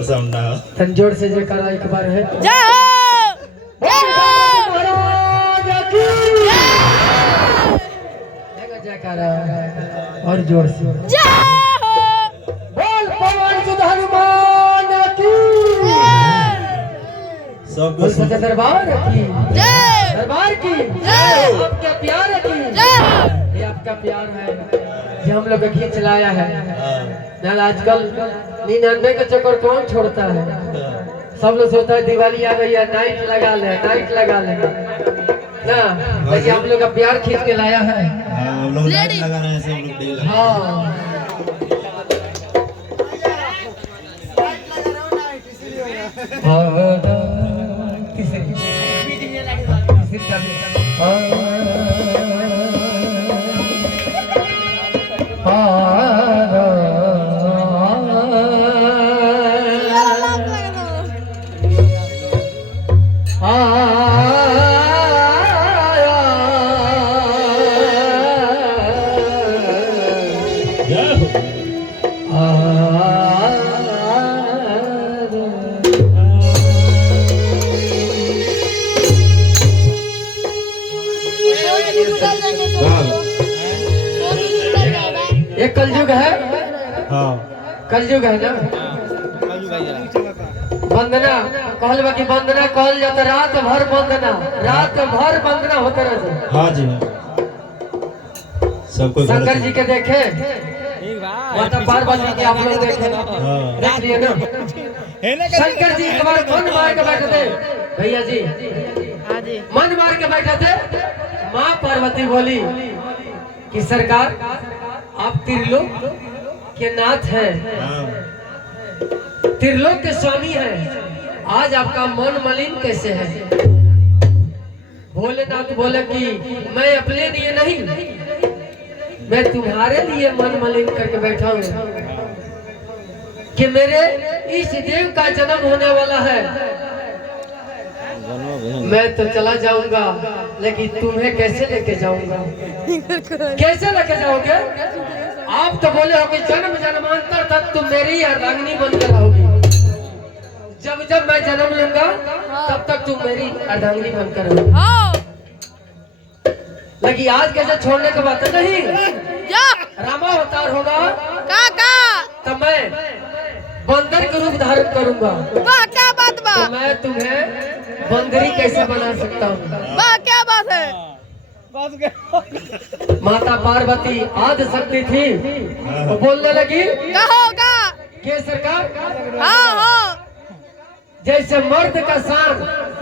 तन जोर से जयकारा एक बार है। जय हो महाराज की जयकारा और जोर से जय हो बोल पवन सुत हनुमान की सब बोल सच्चा दरबार की जय दरबार की जय आपका प्यार की जय। ये आपका प्यार है जो हम लोग खींच लाया है ना। आजकल 99 का चक्कर कौन छोड़ता है। सब लोग सोचता है दिवाली आ गई है नाइट लगा ले ना। वैसे हम लोग का प्यार खींच के लाया है। हम लोग लाइट लगा रहे हैं सब लोग डे लगा। हाँ ये कलयुग है। हाँ कलयुग है ना। वंदना कहल बा कि वंदना कहल जाता रात भर वंदना होता रहे। हाँ जी सबको शंकर जी के देखे माता पार्वती के आप लोग देखे देख लिए ना। शंकर जी एक बार मन मार के बैठे थे भैया जी, मन मार के बैठे थे। माँ पार्वती बोली कि सरकार आप त्रिलोक के नाथ हैं, त्रिलोक के स्वामी हैं, आज आपका मन मलिन कैसे है। भोलेनाथ बोले कि मैं अपने लिए नहीं, मैं तुम्हारे लिए मन मलिन करके बैठा हूँ कि मेरे इस देव का जन्म होने वाला है। मैं तो चला जाऊंगा लेकिन तुम्हें कैसे लेके जाऊंगा। कैसे लेके जाओगे। आप तो बोले हो कि जन्म जन्मांतर तक तुम मेरी ही अर्धांगिनी बनकर रहोगी। जब जब मैं जन्म लूंगा तब तक तुम मेरी अर्धांगिनी बनकर रहोगी। लेकिन आज कैसे छोड़ने के बात नहीं। रामा अवतार होगा तो मैं बंदर के रूप धारण करूंगा। क्या बात बा? तो मैं तुम्हें बंदरी कैसे बना सकता हूँ। क्या बात है? माता पार्वती आदि शक्ति थी वो बोलने लगी होगा कि सरकार हाँ जैसे मर्द का शान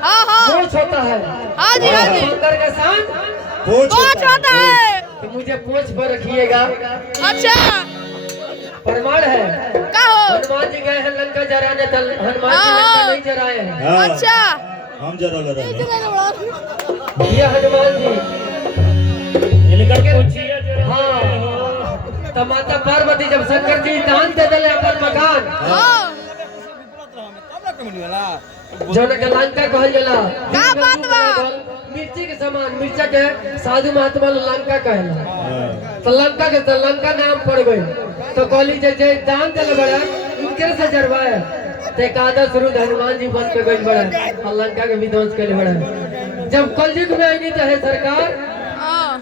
पूंछ होता है, बंदर का शान पूंछ होता है। तो मुझे पूंछ पर रखिएगा। अच्छा प्रमाण है हनुमान जी गए हैं लंका जराने, हनुमान जी लंका नहीं जराए हैं। अच्छा हम जरा लड़ रहे हैं। ये हनुमान जी हाँ। तो माता पार्वती जब शंकर जी दान दे दिले अपन मकान जो लंका कहल जाला मिर्ची के समान, मिर्चा के साधु महात्मा लंका कहला। तो लंका नाम पड़ गई। तो कहली जे दान दिले बड़ा उनके से जरवाए तो एकादश रुद्र हनुमान जी बन के गई बड़ा और लंका के विध्वंस कर बड़ा। जब कलयुग में आई तो है सरकार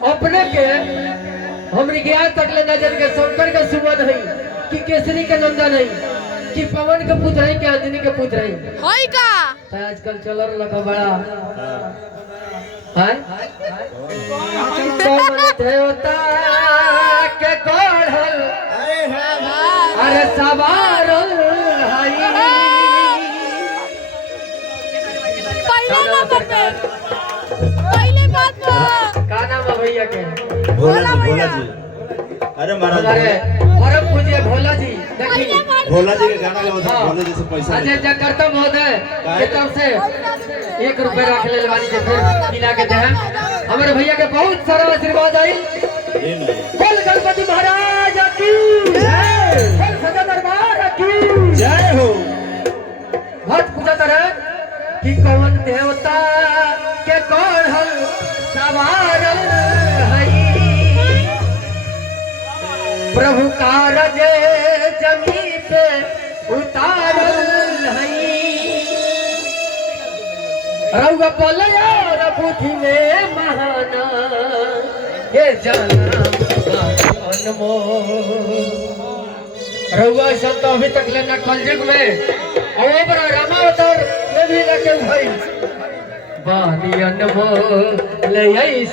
अपने के हमरी के आज तक ले नजर के शंकर का सुमन है कि केसरी के नंदन है कि पवन के पुत्र है कि अंजनी के पुत्र है का। तो आजकल चल रहा बड़ा है देवता के गढ़ल अरे सवार पहले बात का नाम है भैया के? भोला जी। अरे महाराज परम पूज्य भोला जी देखिए भोला जी के गाना गाओ। भोले जी से पैसा अजय जगरता महोदय के तरफ से 1 रुपया रख ले वाली के फिर मिला के दे हमारे भैया के बहुत सारा आशीर्वाद आई। बोल गणपति महाराज की जय, बोल सदा दरबार की जय हो। भक्त पूजा तरह कि कौन देवता के गढ़ल सवार है, प्रभु कारज जमी पे उतार रउआ बोलया रे बुद्धि में महाना हे जाना अनमोल रउआ सब तो अभी तक लेना कलयुग में और बड़ा रामावतार में भी रखे भाई बानी अनमोल ले आई